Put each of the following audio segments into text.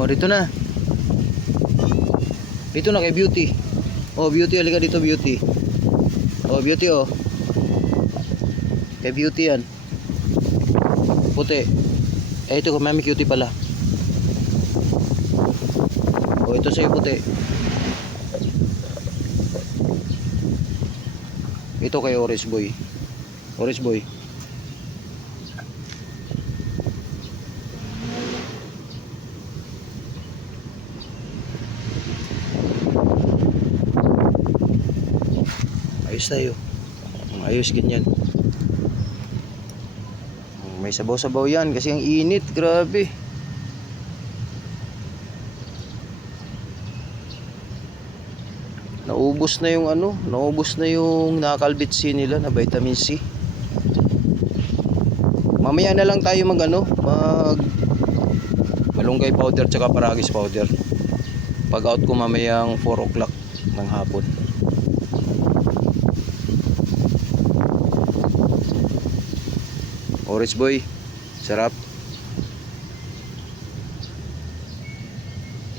Oh, dito na. Dito na kay Beauty. Oh, Beauty, halika dito, Beauty. Oh, Beauty, oh. Kay Beauty yan. Puti. Eh, ito kay Mami Cutie pala. Oh, ito sa'yo, puti. Ito kay Orange Boy. Orange Boy. Ayos tayo. Ayos ganyan. May sabaw-sabaw yan kasi ang init, grabe. Naubos na yung ano, naubos na yung nakakalbit C nila na vitamin C. Mamaya na lang tayo mag malunggay powder tsaka paragis powder. Pag out ko mamayang 4 o'clock ng hapon. Orange Boy, sarap.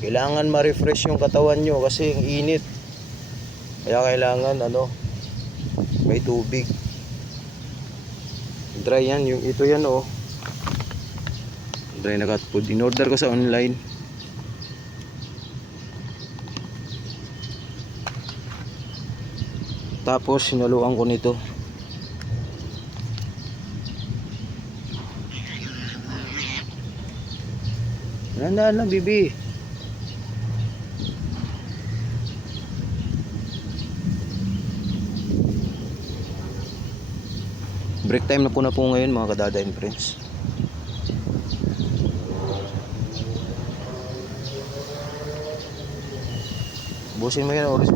Kailangan ma-refresh yung katawan nyo kasi ang init. Kaya kailangan may tubig. Dry yan, yung ito yan oh. Dry na cat food. In-order ko sa online. Tapos sinaluan ko nito. Nandaan lang, bibi. Break time na po ngayon mga kadada and friends. Busin mo yan, Oris.